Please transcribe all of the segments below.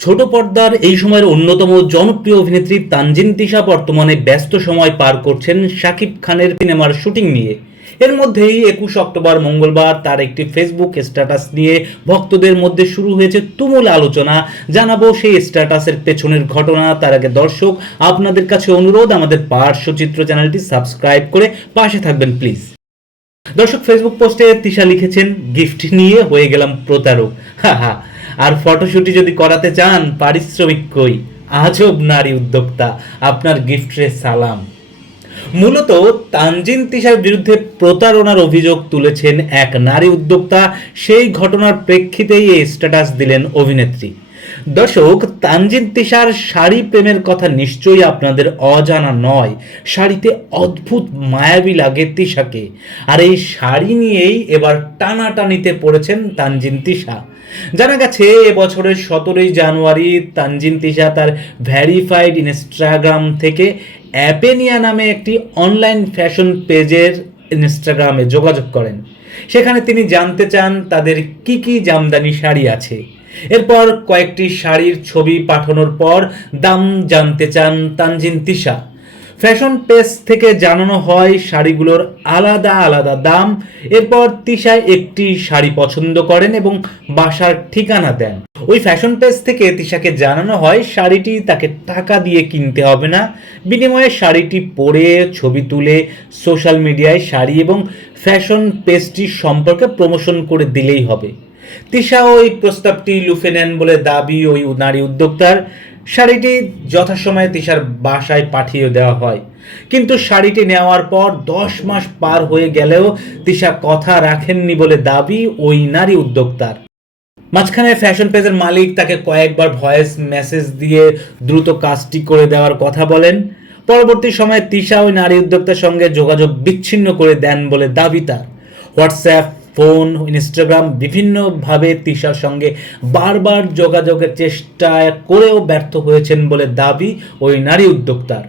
ছোট পর্দার এই সময়ের অন্যতম জনপ্রিয় অভিনেত্রী তানজিন তিশা বর্তমানে ব্যস্ত সময় পার করছেন শাকিব খানের সিনেমার শুটিং নিয়ে। এর মধ্যেই 21 অক্টোবর মঙ্গলবার তার একটি ফেসবুক স্ট্যাটাস নিয়ে ভক্তদের মধ্যে শুরু হয়েছে তুমুল আলোচনা। জানাবো সেই স্ট্যাটাসের পেছনের ঘটনা। তার আগে দর্শক, আপনাদের কাছে অনুরোধ, আমাদের পার্শ্বচিত্র চ্যানেলটি সাবস্ক্রাইব করে পাশে থাকবেন প্লিজ। দর্শক, ফেসবুক পোস্টে তিশা লিখেছেন, গিফট নিয়ে হয়ে গেলাম প্রতারক, হা হা। আর ফটোশুটি যদি করাতে চান, পারিশ্রমিক কই, আজব নারী উদ্যোক্তা, আপনার গিফটে সালাম। মূলত তানজিন তিশার বিরুদ্ধে প্রতারণার অভিযোগ তুলেছেন এক নারী উদ্যোক্তা। সেই ঘটনার প্রেক্ষিতেই এই স্ট্যাটাস দিলেন অভিনেত্রী। দর্শক, তানজিন তিশার শাড়ি প্রেমের কথা নিশ্চয়ই আপনাদের অজানা নয়। শাড়িতে অদ্ভুত মায়াবী লাগে তিশাকে, আর এই শাড়ি নিয়েই এবার টানাটানিতে পড়েছেন তানজিন তিশা। জানা গেছে এবছরের 17ই জানুয়ারি তানজিন তিশা তার ভেরিফাইড ইনস্টাগ্রাম থেকে অ্যাপেনিয়া নামে একটি অনলাইন ফ্যাশন পেজের ইনস্টাগ্রামে যোগাযোগ করেন। সেখানে তিনি জানতে চান তাদের কি কি জামদানি শাড়ি আছে। এরপর কয়েকটি শাড়ির ছবি পাঠানোর পর দাম জানতে চান তানজিন তিশা। ফ্যাশন পেজ থেকে জানানো হয় শাড়িগুলোর আলাদা আলাদা দাম। এরপর তিশা একটি শাড়ি পছন্দ করেন এবং বাসার ঠিকানা দেন। ওই ফ্যাশন পেজ থেকে তিশাকে জানানো হয় শাড়িটি তাকে টাকা দিয়ে কিনতে হবে না, বিনিময়ে শাড়িটি পরে ছবি তুলে সোশ্যাল মিডিয়ায় শাড়ি এবং ফ্যাশন পেজটি সম্পর্কে প্রমোশন করে দিলেই হবে। তিশা ওই প্রস্তাবটি লুফে নেন বলে দাবি ওই নারী উদ্যোক্তার। শাড়িটি যথাসময়ে তিশার বাসায় পাঠিয়ে দেওয়া হয়, কিন্তু শাড়িটি নেওয়ার পর 10 মাস পার হয়ে গেলেও তিশা কথা রাখেননি বলে দাবি ওই নারী উদ্যোক্তার। মাঝখানে ফ্যাশন পেজের মালিক তাকে কয়েকবার ভয়েস মেসেজ দিয়ে দ্রুত কাজটি করে দেওয়ার কথা বলেন। পরবর্তী সময়ে তিশা ওই নারী উদ্যোক্তার সঙ্গে যোগাযোগ বিচ্ছিন্ন করে দেন বলে দাবি তার। হোয়াটসঅ্যাপ, ফোন, ইনস্টাগ্রাম বিভিন্নভাবে তিশার সঙ্গে বারবার যোগাযোগের চেষ্টা করেও ব্যর্থ হয়েছেন বলে দাবি ওই নারী উদ্যোক্তার।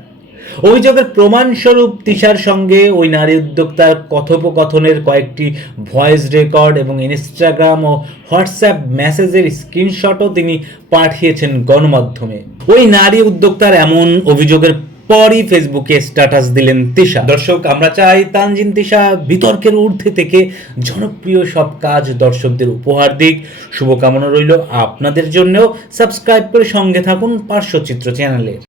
অভিযোগের প্রমাণস্বরূপ তিশার সঙ্গে ওই নারী উদ্যোক্তার কথোপকথনের কয়েকটি ভয়েস রেকর্ড এবং ইনস্টাগ্রাম ও হোয়াটসঅ্যাপ মেসেজের স্ক্রিনশটও তিনি পাঠিয়েছেন গণমাধ্যমে। ওই নারী উদ্যোক্তার এমন অভিযোগের পরই ফেসবুকে স্ট্যাটাস দিলেন তিশা। দর্শক, আমরা চাই তানজিন তিশা বিতর্কের ঊর্ধ্বে থেকে জনপ্রিয় সব কাজ দর্শকদের উপহার দিক। শুভকামনা রইল আপনাদের জন্যও। সাবস্ক্রাইব করে সঙ্গে থাকুন পার্শ্বচিত্র চ্যানেলের।